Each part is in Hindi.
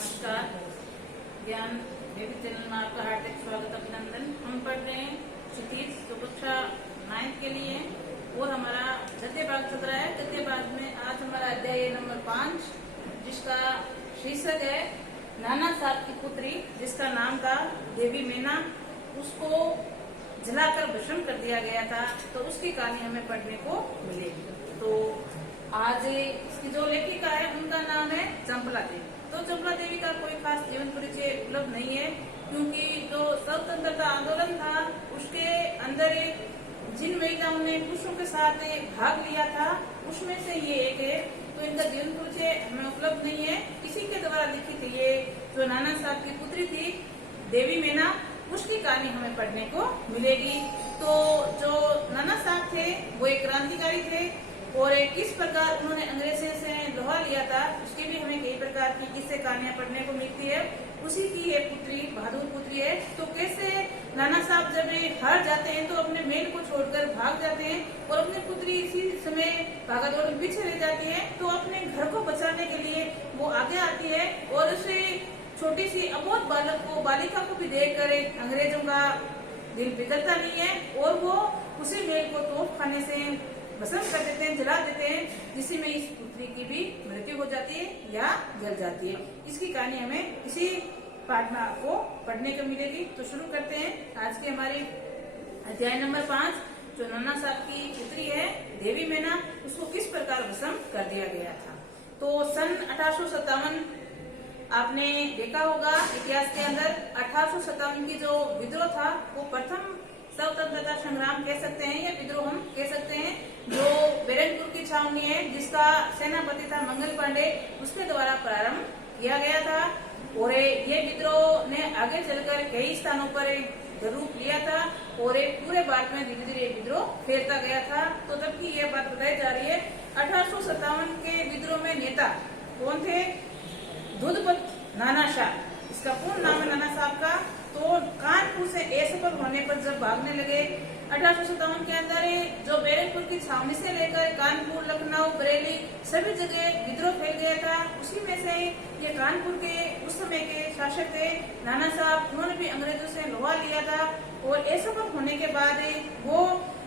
नमस्कार। ज्ञान बेबी चैनल में आपका हार्दिक स्वागत अभिनंदन। हम पढ़ रहे हैं क्षितिज जो कक्षा 9 के लिए और हमारा गद्य भाग चल रहा है। गद्य भाग में आज हमारा अध्याय नंबर 5 जिसका शीर्षक है नाना साहब की पुत्री, जिसका नाम था देवी मीना। उसको जलाकर भस्म कर दिया गया था, तो उसकी कहानी हमें पढ़ने को मिलेगी। तो आज इसकी जो लेखिका है उनका नाम है चंपला देवी। तो चंपला देवी का कोई खास जीवन परिचय उपलब्ध नहीं है, क्योंकि जो स्वतंत्रता आंदोलन था उसके अंदर जिन महिलाओं ने पुरुषों के साथ भाग लिया था उसमें से ये एक है। तो इनका जीवन परिचय हमें उपलब्ध नहीं है। इसी के द्वारा लिखित ये जो नाना साहब की पुत्री थी देवी मीना, उसकी कहानी हमें पढ़ने को मिलेगी। तो जो नाना साहब थे वो एक क्रांतिकारी थे और किस प्रकार उन्होंने अंग्रेजों से लोहा लिया था उसकी भी हमें कई प्रकार की किस्से कहानियां पढ़ने को मिलती है। उसी की ये पुत्री बहादुर पुत्री है। तो कैसे नाना साहब जब हार जाते हैं तो अपने मेल को छोड़कर भाग जाते हैं और अपनी पुत्री इसी समय भागदौड़ में पीछे रह जाती है। तो अपने घर को बचाने के लिए वो आगे आती है और उसे छोटी सी अबोध बालिका को भी देखकर अंग्रेजों का दिल पिघलता नहीं है और वो उसी मेल को तोप खाने से भस्म कर देते हैं, जला देते हैं, जिससे में इस पुत्री की भी मृत्यु हो जाती है या जल जाती है। इसकी कहानी हमें इसी पाठ में आपको पढ़ने को मिलेगी। तो शुरू करते हैं आज के हमारे अध्याय नंबर 5 जो नाना साहब की पुत्री है देवी मीना, उसको किस प्रकार भस्म कर दिया गया था। तो सन 1857 आपने देखा होगा इतिहास के अंदर 1857 की जो विद्रोह था वो प्रथम स्वतंत्रता संग्राम कह सकते हैं या विद्रोह हम कह सकते हैं, जो बेरनपुर की छावनी है जिसका सेनापति था मंगल पांडे, उसके द्वारा प्रारंभ किया गया था। और ये विद्रोह ने आगे चलकर कई स्थानों पर रूप लिया था और पूरे भारत में धीरे धीरे विद्रोह फैलता गया था। तो तब की यह बात बताई जा रही है। 1857 के विद्रोह में नेता कौन थे? दुधपत नाना शाह, इसका पूर्ण नाम है नाना साहब का। तो कानपुर से असफल होने पर जब भागने लगे 1857 के अंदर जो बेरनपुर की छावनी से लेकर कानपुर, लखनऊ, बरेली सभी जगह विद्रोह फैल गया था। उसी में से ये कानपुर के उस समय के शासक थे नाना साहब, उन्होंने भी अंग्रेजों से लोहा लिया था और असफल होने के बाद वो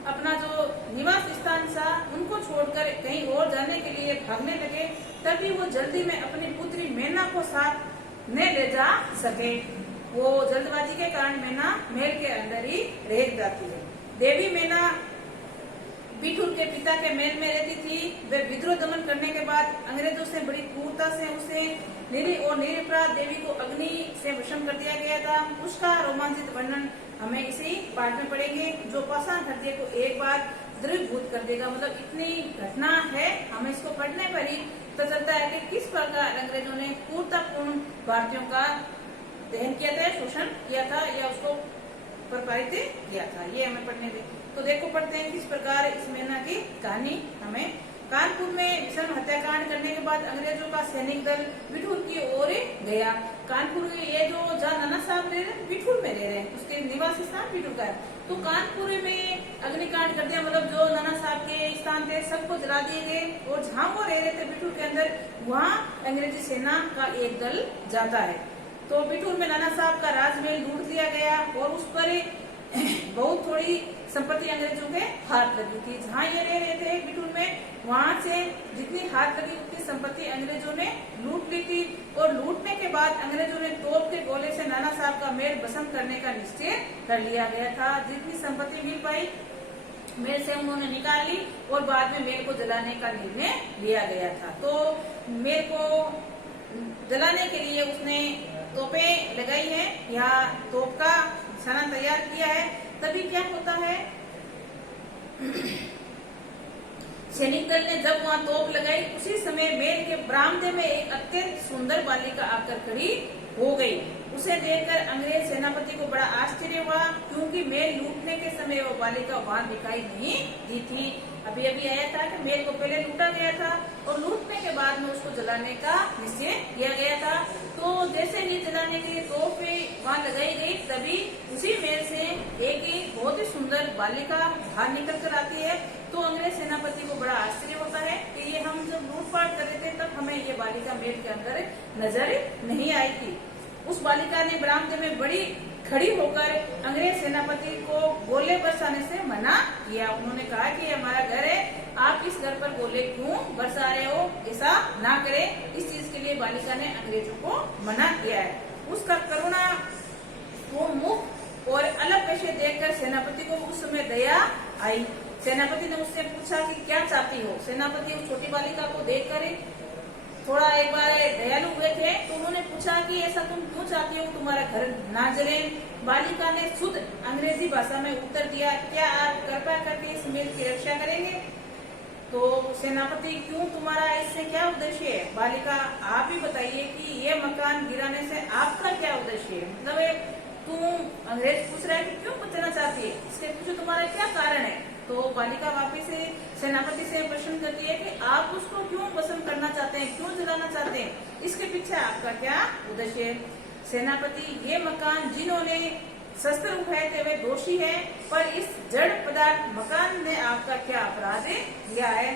अपना जो निवास स्थान था उनको छोड़कर कहीं और जाने के लिए भागने लगे। तभी वो जल्दी में अपनी पुत्री मीना को साथ न ले जा सके। वो जल्दबाजी के कारण मीना महल के अंदर ही रह जाती है। देवी मीना बिठूर के पिता के महल में रहती थी। वे विद्रोह दमन करने के बाद अंग्रेजों से बड़ी क्रूरता से उसे निरीह और निरपराध देवी को अग्नि से भस्म कर दिया गया था। उसका रोमांचित वर्णन हमें इसी पाठ में पढ़ेंगे, जो पाषाण हृदय को एक बार द्रवीभूत कर देगा। मतलब इतनी घटना है, हमें इसको पढ़ने पर ही पता चलता है कि किस प्रकार अंग्रेजों ने क्रूरतापूर्ण भारतीयों का दहन किया था, शोषण किया था या उसको प्रभावित किया था। ये हमें पढ़ने में। तो देखो पढ़ते हैं किस प्रकार इस मीना की कहानी हमें। कानपुर में भीषण हत्याकांड करने के बाद अंग्रेजों का सैनिक दल बिठूर की ओर गया। कानपुर ये जो जहाँ नाना साहब रह रहे बिठूर में रह रहे हैं, उसके निवास स्थान बिठूर का है। तो कानपुर में अग्निकांड कर दिया, मतलब जो नाना साहब के स्थान थे सबको जला दिए गए और जहाँ वो रह रहे थे बिठूर के अंदर, वहाँ अंग्रेजी सेना का एक दल जाता है। तो बिठूर में नाना साहब का राजमहल लूट लिया गया और उस पर बहुत थोड़ी संपत्ति अंग्रेजों के हाथ लगी थी। जहाँ ये रह रहे थे बिठूर में, वहाँ से जितनी हाथ लगी उतनी संपत्ति अंग्रेजों ने लूट ली थी। और लूटने के बाद अंग्रेजों ने तोप के गोले से नाना साहब का महल भस्म करने का निश्चय कर लिया गया था। जितनी संपत्ति मिल पाई महल से उन्होंने निकाल ली और बाद में महल को जलाने का निर्णय लिया गया था। तो महल को जलाने के लिए उसने तोपें लगाई है या तोप का निशाना तैयार किया है। तभी क्या होता है, सैनिक दल ने जब वहाँ तोप लगाई उसी समय महल के बरामदे में एक अत्यंत सुंदर बालिका आकर खड़ी हो गई। उसे देखकर अंग्रेज सेनापति को बड़ा आश्चर्य हुआ, क्योंकि महल लूटने के समय वो बालिका वहाँ दिखाई नहीं दी थी। अभी अभी आया था कि महल को पहले लूटा गया था और लूटने के बाद में उसको जलाने का निश्चय किया गया था। तो जैसे ही जलाने के लिए तोप वहाँ लगाई गई, तभी उसी महल से एक बहुत ही सुंदर बालिका बाहर निकल कर आती है। तो अंग्रेज सेनापति को बड़ा आश्चर्य होता है कि ये हम जब लूटपाट कर रहे थे तब हमें ये बालिका बालिका मेल के अंदर नजर नहीं आई थी। उस बालिका ने बरामदे में बड़ी खड़ी होकर अंग्रेज सेनापति को गोले बरसाने से मना किया। उन्होंने कहा कि हमारा घर है, आप इस घर पर गोले क्यों बरसा रहे हो, ऐसा ना करें। इस चीज के लिए बालिका ने अंग्रेजों को मना किया है। उसका करुणा वो मुख और अलग पेशे देखकर सेनापति को उस समय दया आई। सेनापति ने उससे पूछा कि क्या चाहती हो। सेनापति उस छोटी बालिका को देखकर थोड़ा एक बार दयालु हुए थे, तो उन्होंने पूछा कि ऐसा तुम क्यों चाहती हो, तुम्हारा घर ना जले। बालिका ने शुद्ध अंग्रेजी भाषा में उत्तर दिया, क्या आप कृपया करके इस मेल की रक्षा करेंगे। तो सेनापति, क्यों, तुम्हारा इससे क्या उद्देश्य है। बालिका, आप ही बताइए कि ये मकान गिराने से आपका क्या उद्देश्य है। मतलब तुम, अंग्रेज पूछ रहा है कि क्यों बचाना चाहती है, इसके पीछे तुम्हारा क्या कारण है। तो बालिका वापिस से सेनापति से प्रश्न करती है कि आप उसको क्यों पसंद करना चाहते हैं, क्यों जलाना चाहते हैं, इसके पीछे आपका क्या उद्देश्य है। सेनापति, ये मकान जिन्होंने शस्त्र उठाए थे वे दोषी है, पर इस जड़ पदार्थ मकान ने आपका क्या अपराध किया है।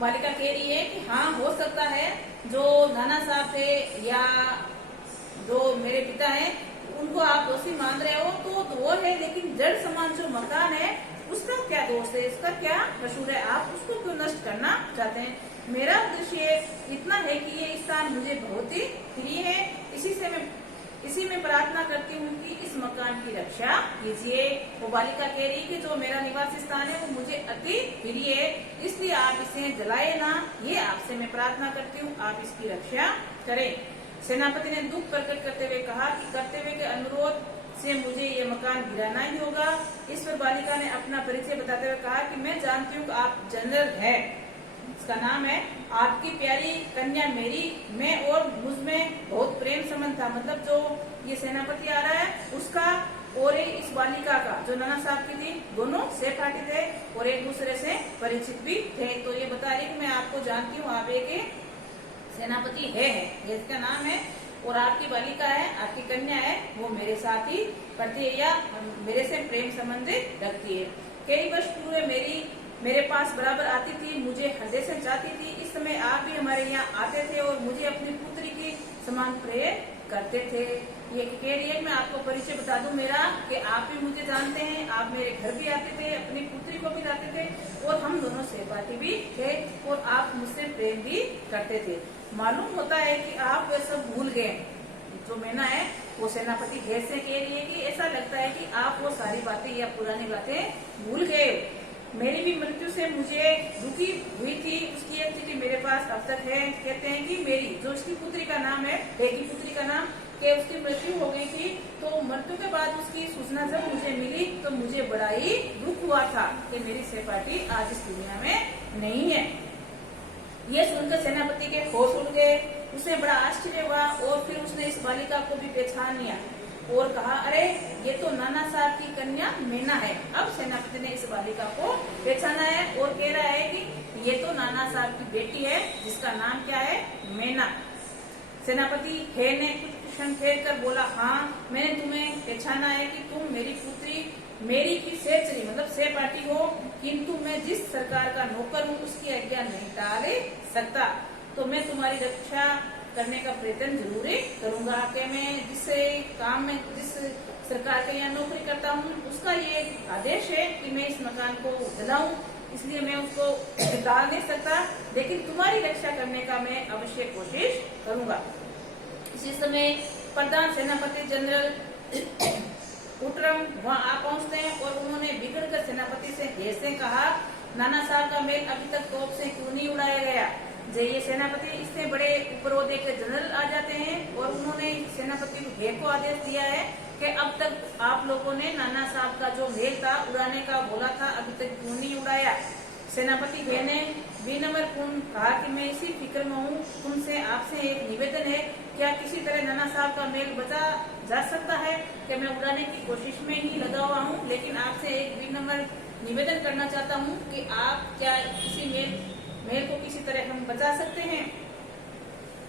बालिका कह रही है कि हाँ, हो सकता है जो नाना साहब थे या जो मेरे पिता हैं उनको आप दोषी मान रहे हो तो वो है, लेकिन जड़ समान जो मकान है उसका क्या दोष है, इसका क्या कसूर है, आप उसको क्यों नष्ट करना चाहते हैं। मेरा उद्देश्य इतना है कि ये स्थान मुझे बहुत ही प्रिय है, इसी में प्रार्थना करती हूँ कि इस मकान की रक्षा कीजिए। वो बालिका कह रही कि जो मेरा निवास स्थान है वो मुझे अति प्रिय है, इसलिए आप इसे जलाए ना, ये आपसे मैं प्रार्थना करती हूँ, आप इसकी रक्षा करें। सेनापति ने दुख प्रकट करते हुए कहा कि कर्तव्य के अनुरोध से मुझे ये मकान गिराना ही होगा। इस पर बालिका ने अपना परिचय बताते हुए कहा कि मैं जानती हूँ कि आप जनरल है, इसका नाम है, आपकी प्यारी कन्या मेरी में और मुझ में बहुत प्रेम संबंध था। मतलब जो ये सेनापति आ रहा है उसका और इस बालिका का, जो नाना साहब की थी, दोनों सहपाठी थे और एक दूसरे से परिचित भी थे। तो ये बता रही कि मैं आपको जानती हूँ, आप एक सेनापति है, ये इसका नाम है, और आपकी बालिका है, आपकी कन्या है, वो मेरे साथ ही पढ़ती है या मेरे से प्रेम संबंध रखती है। कई वर्ष पूर्व मेरे पास बराबर आती थी, मुझे हृदय से चाहती थी। इस समय आप भी हमारे यहाँ आते थे और मुझे अपनी पुत्री की समान प्रेम करते थे। ये कह रही है, मैं आपको परिचय बता दूं मेरा कि आप भी मुझे जानते हैं, आप मेरे घर भी आते थे, अपनी पुत्री को भी लाते थे और हम दोनों सहपाठी भी थे और आप मुझसे प्रेम भी करते थे। मालूम होता है कि आप वे सब भूल गए। जो मैना है वो सेनापति घेर से कह रही है कि ऐसा लगता है कि आप वो सारी बातें या पुरानी बातें भूल गए। मेरी भी मृत्यु से मुझे दुखी हुई थी, उसकी एक चिट्ठी मेरे पास अब तक है। कहते हैं कि मेरी, जो उसकी पुत्री का नाम है, बेटी पुत्री का नाम, कि उसकी मृत्यु हो गई थी, तो मृत्यु के बाद उसकी सूचना जब मुझे मिली तो मुझे बड़ा ही दुख हुआ था कि मेरी सहपाठी आज इस दुनिया में नहीं है। ये सुनकर सेनापति के होश उड़ गए, उसे बड़ा आश्चर्य हुआ और फिर उसने इस बालिका को भी पहचान लिया और कहा, अरे ये तो नाना साहब की कन्या मैना है। अब सेनापति ने इस बालिका को पहचाना है और कह रहा है कि ये तो नाना साहब की बेटी है जिसका नाम क्या है, मैना। सेनापति खेर ने कुछ क्षण ठहर कर बोला, हाँ मैंने तुम्हें पहचाना है कि तुम मेरी पुत्री, मेरी की सहचरी मतलब सहपाठी हो, किंतु मैं जिस सरकार का नौकर हूँ उसकी आज्ञा नहीं टाल सकता, तो मैं तुम्हारी रक्षा करने का प्रयत्न जरूर करूंगा। कि मैं जिस काम में, जिस सरकार के यहाँ नौकरी करता हूँ उसका ये आदेश है कि मैं इस मकान को जलाऊं, इसलिए मैं उसको टाल नहीं सकता, लेकिन तुम्हारी रक्षा करने का मैं अवश्य कोशिश करूंगा। इसी समय प्रधान सेनापति जनरल उटरम वहाँ आ पहुँचते हैं और उन्होंने बिगड़कर सेनापति से ऐसे कहा, नाना साहब का मेल अभी तक तोप से क्यों नहीं उड़ाया गया। ये सेनापति इससे बड़े उपरोधे के जनरल आ जाते हैं और उन्होंने सेनापति को आदेश दिया है कि अब तक आप लोगों ने नाना साहब का जो मेल था उड़ाने का बोला था, अभी तक क्यों नहीं उड़ाया। सेनापति भे ने विनम्र पूर्ण कहा कि मैं इसी फिक्र में हूँ, तुमसे आपसे एक निवेदन है, क्या किसी तरह नाना साहब का मेल बचा जा सकता है। कि मैं उड़ाने की कोशिश में ही लगा हुआ हूँ, लेकिन आपसे एक विनम्र निवेदन करना चाहता हूँ कि आप क्या किसी मेल को किसी तरह हम बचा सकते हैं।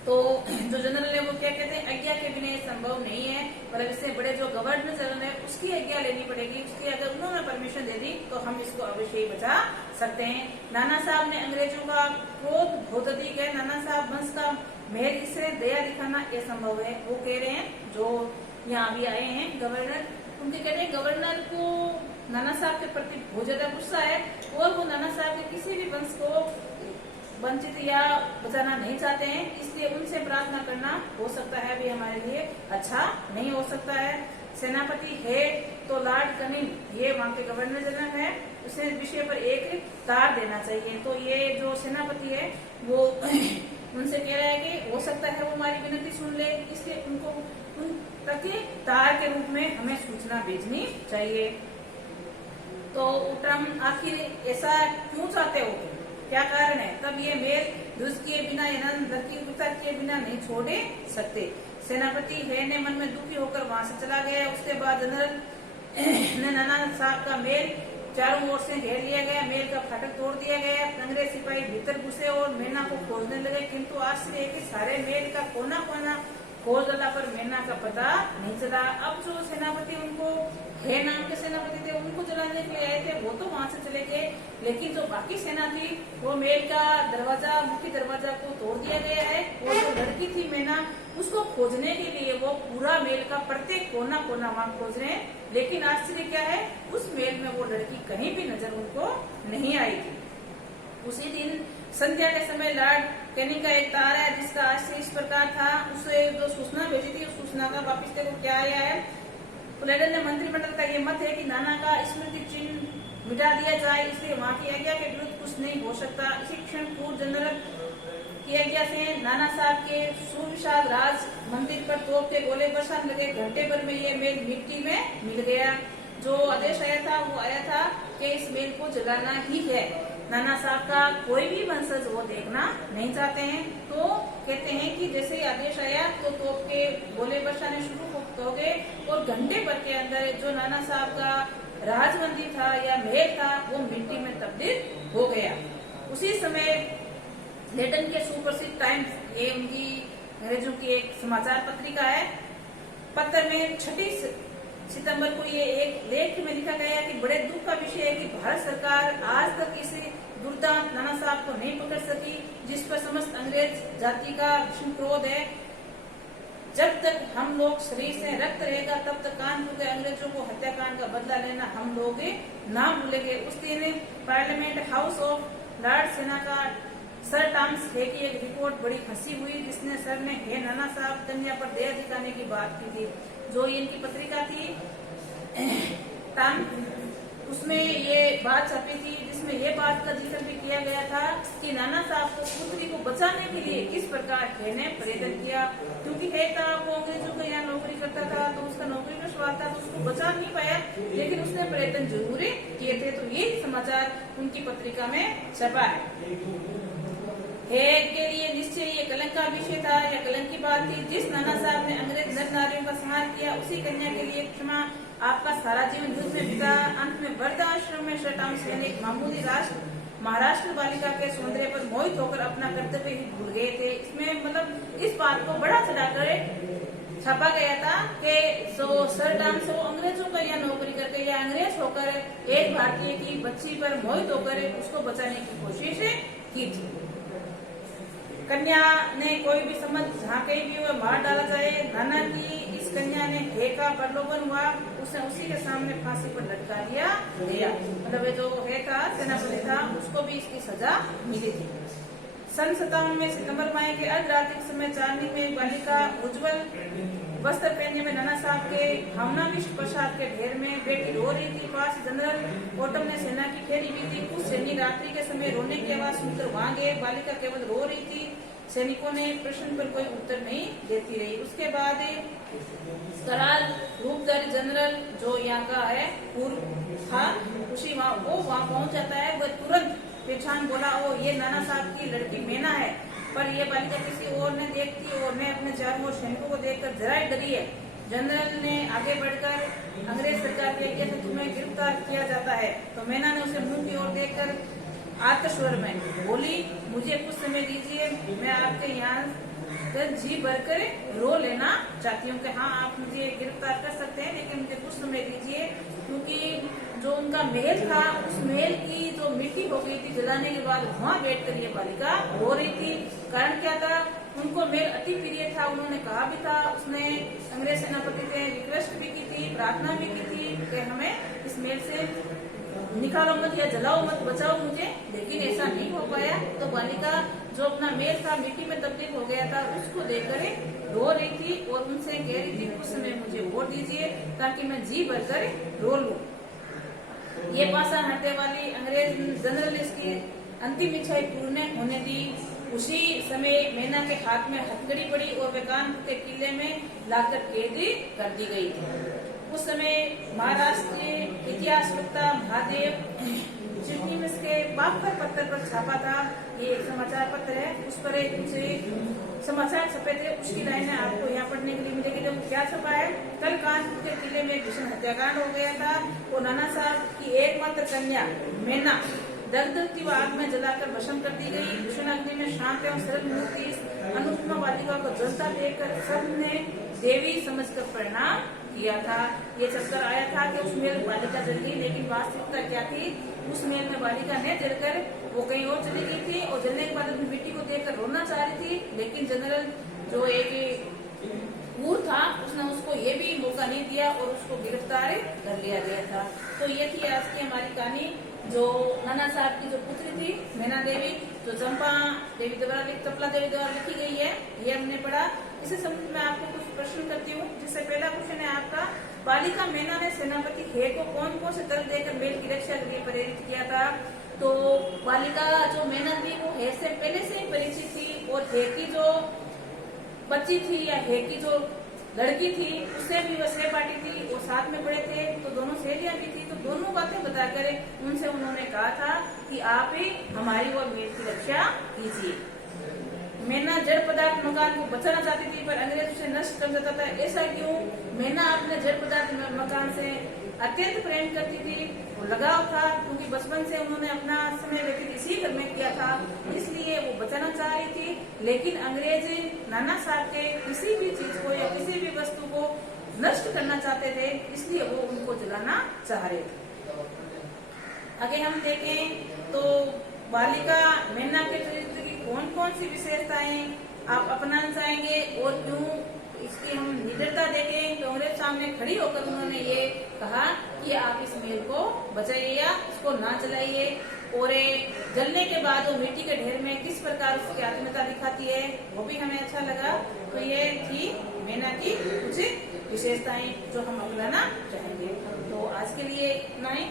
तो जो जनरल है वो क्या कहते हैं, आज्ञा के बिना ये संभव नहीं है, मतलब इससे बड़े जो गवर्नर जनरल है उसकी आज्ञा लेनी पड़ेगी, उसकी अगर उन्होंने परमिशन दे दी तो हम इसको अवश्य ही बचा सकते हैं। नाना साहब ने अंग्रेजों का क्रोध बहुत अधिक है, नाना साहब वंश का महल, इससे दया दिखाना ये संभव है। वो कह रहे हैं जो यहाँ भी आए हैं गवर्नर, उनके कह रहे हैं गवर्नर को नाना साहब के प्रति बहुत ज्यादा गुस्सा है और वो नाना साहब के किसी भी वंश को वंचित या बचाना नहीं चाहते हैं, इसलिए उनसे प्रार्थना करना हो सकता है भी हमारे लिए अच्छा नहीं हो सकता है। सेनापति है तो लॉर्ड कनिंग, ये वहाँ के गवर्नर जनरल है, उसे विषय पर एक तार देना चाहिए। तो ये जो सेनापति है वो उनसे कह रहा है कि हो सकता है वो हमारी विनती सुन ले, इसलिए उनको उन तक तार के रूप में हमें सूचना भेजनी चाहिए। तो ट्रम आखिर ऐसा क्यों चाहते हो, क्या कारण है? तब ये मेल युद्ध किए बिना या लड़की किए बिना नहीं छोड़े सकते। सेनापति है ने मन में दुखी होकर वहां से चला गया। उसके बाद जनरल ने नाना साहब का मेल चारों ओर से घेर लिया गया, मेल का फाटक तोड़ दिया गया, अंग्रेज सिपाही भीतर घुसे और मेना को खोजने लगे, किंतु आश्चर्य है कि सारे मेल का कोना कोना खोज डाला पर मेना का पता नहीं चला। अब जो सेनापति उनको है नाम के सेनापति थे उनको जलाने के लिए आए थे वो तो वहां से चले गए, लेकिन जो बाकी सेना थी वो मेल का दरवाजा, मुख्य दरवाजा को तोड़ दिया गया है और जो लड़की थी मेना उसको खोजने के लिए वो पूरा मेल का प्रत्येक कोना कोना वहां खोज रहे हैं, लेकिन आश्चर्य क्या है उस मेल में वो लड़की कहीं भी नजर उनको नहीं आई थी। उसी दिन संध्या के समय लॉर्ड कैनिंग का एक तार है जिसका आशय इस प्रकार था, उसे जो सूचना भेजी थी उस सूचना का वापिस देखो क्या आया है। प्लेडन ने मंत्रिमंडल का ये मत है कि नाना का स्मृति चिन्ह मिटा दिया जाए, इसलिए वहाँ की आज्ञा के विरुद्ध कुछ नहीं हो सकता। इसी क्षण पूर्व जनरल की आज्ञा से नाना साहब के सुविशाल राज मंदिर पर तोप के गोले बरसाने लगे। घंटे भर में ये मेल मिट्टी में मिल गया। जो आदेश आया था वो आया था कि इस मेल को जलाना ही है। नाना साहब का कोई भी वंशज वो देखना नहीं चाहते हैं, तो कहते हैं कि जैसे ही आदेश आया तो तोप के गोले बरसाने शुरू हो गए और घंटे भर के अंदर जो नाना साहब का राज मंदिर था या महल था वो मिट्टी में तब्दील हो गया। उसी समय लंदन के सुप्रसिद्ध टाइम्स, ये उनकी अंग्रेजों की एक समाचार पत्रिका है, पत्र में 6 सितंबर को ये एक लेख में लिखा गया कि बड़े दुख का विषय है कि भारत सरकार आज तक इस दुर्दांत नाना साहब को नहीं पकड़ सकी, जिस पर समस्त अंग्रेज जाति का भीषण क्रोध है। जब तक हम लोग शरीर से रक्त रहेगा तब तक कानपुर के अंग्रेजों को हत्याकांड का बदला लेना हम लोग ना भूलेंगे। उस दिन पार्लियामेंट हाउस ऑफ लॉर्ड सेना का सर टॉमस हे की एक रिपोर्ट बड़ी हंसी हुई, जिसने सर ने हे नाना साहब कन्या पर दया दिखाने की बात की थी। जो इनकी पत्रिका थी उसमें ये बात छपी थी जिसमें ये बात का जिक्र भी किया गया था कि नाना साहब को पुत्री को बचाने के लिए किस प्रकार हे ने प्रयत्न किया, क्योंकि हे था वो अंग्रेजों के यहाँ नौकरी करता था तो उसका नौकरी का सवाल था तो उसको बचा नहीं पाया, लेकिन उसने प्रयत्न जरूर किए थे। तो ये समाचार उनकी पत्रिका में छपा है। हे के लिए निश्चय ये कलंक का विषय था या कलंक की बात थी। जिस नाना साहब ने अंग्रेज नर नारियों का संहार किया उसी कन्या के लिए क्षमा, आपका सारा जीवन युद्ध में बीता। अंत में वर्धा आश्रम में शटाम सेन एक मामूली महाराष्ट्र बालिका के सौंदर्य पर मोहित होकर अपना कर्तव्य ही भूल गए थे। इसमें मतलब इस बात को बड़ा चढ़ाकर छापा गया था कि सर टॉमस से वो अंग्रेजों का यहाँ नौकरी करके या अंग्रेज होकर एक भारतीय की बच्ची पर मोहित होकर उसको बचाने की कोशिश की थी। कन्या ने कोई भी समझ जहाँ कहीं भी वह मार डाला जाए। नाना की इस कन्या ने हे का प्रलोभन हुआ, उसे उसी के सामने फांसी पर लटका दिया गया। मतलब ये जो हे था सेनापति था उसको भी इसकी सजा मिली थी। सन 57 में सितंबर माह के अर्धरात्रि समय चांदनी में बालिका उज्जवल वस्त्र पहनने में नाना साहब के भावनाविष्ट प्रसाद के ढेर में बेटी रो रही थी। पास जनरल ओटम ने सेना की ठहरी हुई थी। कुछ सैनिक रात्रि के समय रोने की आवाज सुनकर वहां गए। बालिका केवल रो रही थी। सैनिकों ने प्रश्न पर कोई उत्तर नहीं देती रही। उसके बाद कराल रूपधारी जनरल जो यहाँ का है पूर्व था उसी वो वहाँ पहुंच जाता है। वह तुरंत पहचान बोला ओ ये नाना साहब की लड़की मेना है, पर यह बालिका किसी और ने देखती और मैं अपने चारों ओर सैनिकों को देखकर जरा ही डरी है। जनरल ने आगे बढ़कर अंग्रेज सरकार की आज्ञा से तुम्हें गिरफ्तार किया जाता है। तो मैना ने उसे मुंह की ओर देखकर आर्त स्वर में बोली मुझे कुछ समय दीजिए, मैं आपके यहाँ तो जी भरकर रो लेना चाहती हूँ कि हाँ आप मुझे गिरफ्तार कर सकते हैं, लेकिन मुझे कुछ समय दीजिए, क्योंकि जो उनका महल था उस महल की जो मिट्टी हो गई थी जलाने के बाद, वहाँ बैठकर ये बालिका रो रही थी। कारण क्या था, उनको महल अति प्रिय था, उन्होंने कहा भी था, उसने अंग्रेज सेनापति से रिक्वेस्ट भी की थी, प्रार्थना भी की थी कि हमें इस महल से निकालो मत या जलाओ मत, बचाओ मुझे, लेकिन ऐसा नहीं हो पाया। तो बालिका जो अपना महल था मिट्टी में तब्दील हो गया था, उसको देखकर रो रही थी और उनसे कह रही थी कुछ समय मुझे वोट दीजिए ताकि मैं जी भरकर रो लूं। ये पासा हटने वाली अंग्रेज जनरल इसकी अंतिम इच्छा पूर्ण होने दी। उसी समय मेना के हाथ में हथकड़ी पड़ी और वे कानपुर के किले में लाकर कैद कर दी गई थी। उस समय महाराष्ट्र के इतिहास वक्ता महादेव चिटनीस के बापर पत्थर पर छापा था। ये एक समाचार पत्र है, उस पर एक समाचार छपे थे, उसकी लाइनें आपको यहाँ पढ़ने के लिए मिलेगी। जब क्या छपा है, कल कानपुर के किले में भीषण हत्याकांड हो गया था और नाना साहब की एकमात्र कन्या मेना दग्धती व आग में जलाकर भस्म कर दी गई। भीषण अग्नि में शांत एवं सरल मूर्ति इस अनुपमा बालिका को जलता देखकर सबने देवी समझकर प्रणाम किया था। ये चक्कर आया था कि उस मेल बालिका जल गई, लेकिन वास्तविकता क्या थी, उस मेल में बालिका ने जलकर वो कहीं और चली गई थी और जलने के बाद अपनी बेटी को देखकर रोना चाह रही थी, लेकिन जनरल जो एक मूर था उसने उसको ये भी मौका नहीं दिया और उसको गिरफ्तार कर लिया गया था। तो ये थी आज की हमारी कहानी, जो नाना साहब की जो पुत्री थी मेना देवी, जो चंपा देवी द्वारा चपला देवी द्वारा लिखी गई है, ये हमने पढ़ा। इसे संबंध में आपको कुछ प्रश्न करती हूँ, जिससे पहला क्वेश्चन है आपका, बालिका मेना ने सेनापति हे को कौन कौन से तर्क देकर मेल की रक्षा के लिए प्रेरित किया था? तो बालिका जो मेना थी वो हे से पहले से ही परिचित थी और हे की जो बच्ची थी या हे की जो लड़की थी उससे भी वह सहपाठी थी और साथ में पढ़े थे, तो दोनों सहेलियां भी थी। तो दोनों बातें बताकर उनसे उन्होंने कहा था कि आप ही हमारी और मेल की रक्षा कीजिए। मेना जड़ पदार्थ मकान को बचाना चाहती थी पर अंग्रेज उसे नष्ट कर देता था। ऐसा क्यों? मेना अपने जड़ पदार्थ मकान से अत्यंत प्रेम करती थी, लगाव था, क्योंकि बचपन से उन्होंने अपना समय व्यतीत इसी घर में किया था, इसलिए वो बचाना चाह रही थी। लेकिन अंग्रेज नाना साहब के किसी भी चीज को या किसी भी वस्तु को नष्ट करना चाहते थे, इसलिए वो उनको जलाना चाह रहे थे। आगे हम देखें तो बालिका मेना के चरित्र की कौन कौन सी विशेषताएं आप अपनाना चाहेंगे और क्यों, इसकी हम निडरता देखें। तो अंग्रेज सामने खड़ी होकर उन्होंने ये कहा कि आप इस मेल को बचाइए या इसको ना जलाइए, और जलने के बाद वो मिट्टी के ढेर में किस प्रकार उसकी आत्मीयता दिखाती है, वो भी हमें अच्छा लगा। तो ये थी मेना की कुछ विशेषताएं जो हम अपनाना चाहेंगे। तो आज के लिए इतना ही।